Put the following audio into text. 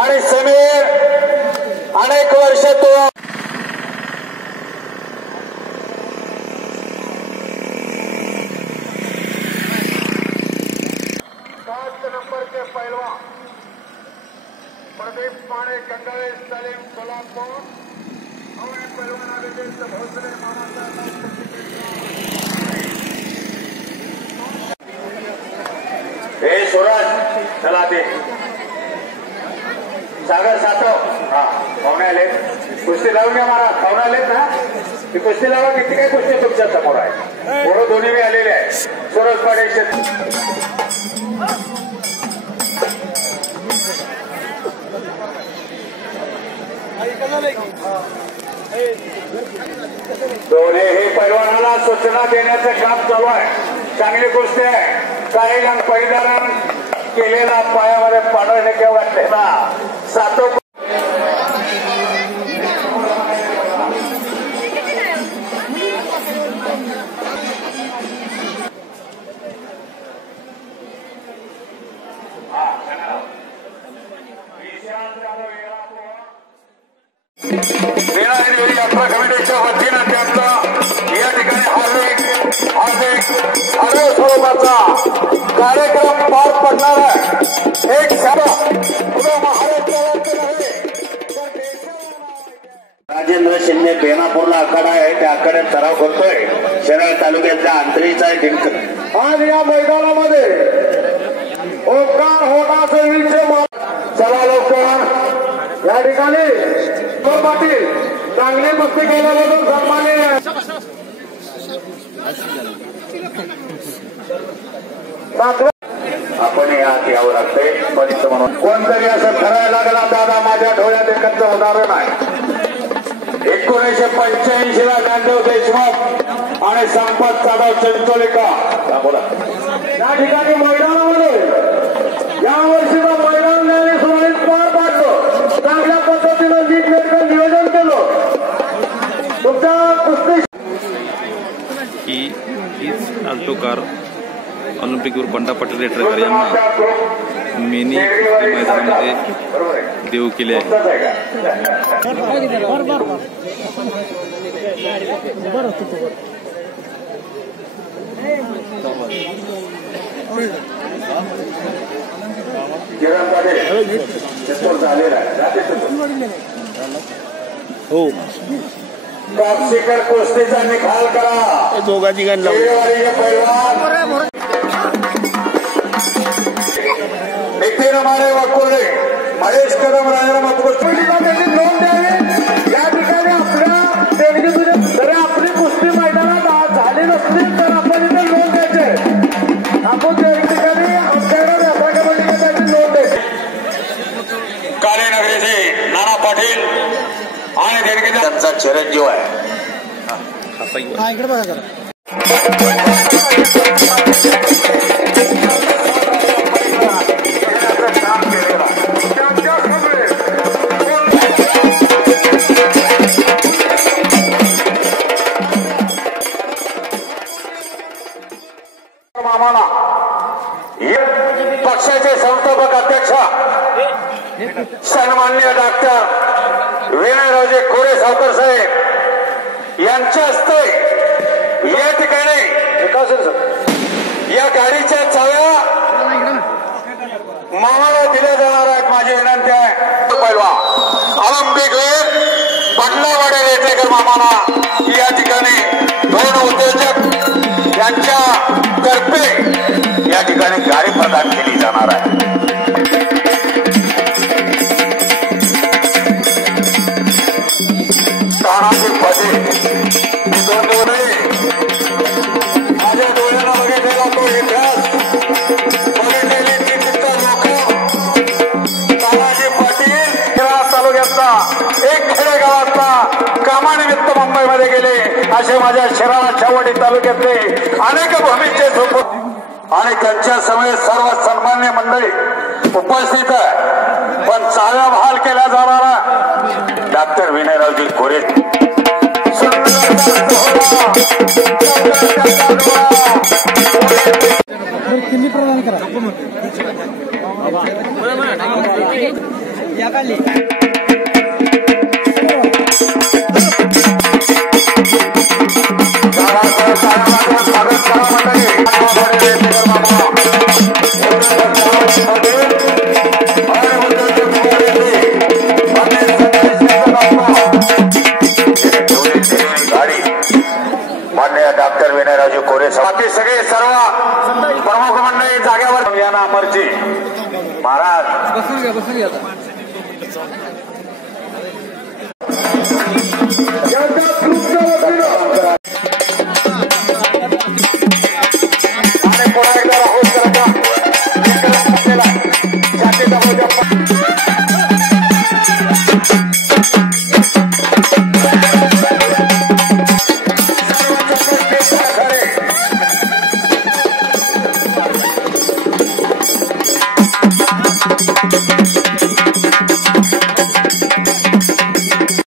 आणि समीर अनेक वर्ष तो पाच नंबर के पहलवान प्रदीप सलीम भोसले मामासाहेब हे सूरज चला सागर सातव. हा पाहुणे आलेत. कुस्ती लावून घ्या महाराज पाहुणे आलेत ना? ती कुस्ती लावा किती काय कुस्ती तुमच्यासमोर आहे? पोरं दोन्ही मी आलेले आहे सुरज पाडे दोन्ही हे पैलवानाला सूचना देण्याचं काम चालू आहे. चांगली गोष्ट आहे. काही जण परिधान केलेला पायामध्ये पाडवणे वाटते ठेवा satu યાત્રા કમિટી વતીના बेनापूरला आखाडा आहे त्या आखाड्यात सराव करतोय. शहर तालुक्यातल्या अंतरीचा आहे दिनकर आज या मैदानामध्ये ओंकार होता सेवीचे चला लवकर. या ठिकाणी पाटील चांगली मस्ती केल्याबद्दल सन्माननीय सातव्या आपण या यावं लागतंय. परिस्थ म्हणून कोणतरी असं ठरायला लागला दादा माझ्या डोळ्यात एकच उदाहरण आहे. एकोणीसशे पंच्याऐंशी ला ज्ञानदेव देशमुख आणि संपत जाधव चिंचोलीकर बोला या ठिकाणी मैदानामध्ये या मैदान त्यांनी सुरळीत पार पाडलं. चांगल्या पद्धतीनं नीट नेटकं नियोजन केलं. तुमच्या कुस्ती ही हीच कार ऑलिम्पिकवर बंडा पाटील रेटरकर यांना. मिनी मैदानामध्ये देऊ केले चित्तूर. कापसीकर कुस्तीचा निकाल करा. दोघांची गाण लावली शेरेवाडीचे पैलवान नितीन मारे वाकुर्डे महेश कदम राजा त्यांनी नोंद द्यावी. या ठिकाणी आपल्या जरी आपली कुस्ती मैदानात झाली नसली तर आपण इथे नोंद द्यायचे. आपण त्या ठिकाणी आमच्याकडे व्यापार कमिटीने त्याची नोंद द्यायची नाना पाटील आणि देणगी त्यांचा चिरंजीव आहे. असा युवा. सन्मान्य डॉक्टर विनयराजे खोरे सावकर साहेब यांच्या हस्ते या ठिकाणी या गाडीच्या चाव्या मामाला दिल्या जाणार आहेत. माझी विनंती आहे. पहिलवा ऑलिम्पिकवीर बंडलावाडे रेटेकर मामाना या ठिकाणी दोन उद्योजक यांच्या कामानिमित्त मुंबईमध्ये गेले. असे माझ्या शिराळा छावडी तालुक्यातले अनेक भूमीचे झोप आणि त्यांच्या समेत सर्व सन्मान्य मंडळी उपस्थित आहे. पण चाव्या बहाल केला जाणारा डॉक्टर विनयरावजी कोरे. बाकी सगळे सर्व प्रमुख मंडळी जागेवर या अमरजी महाराज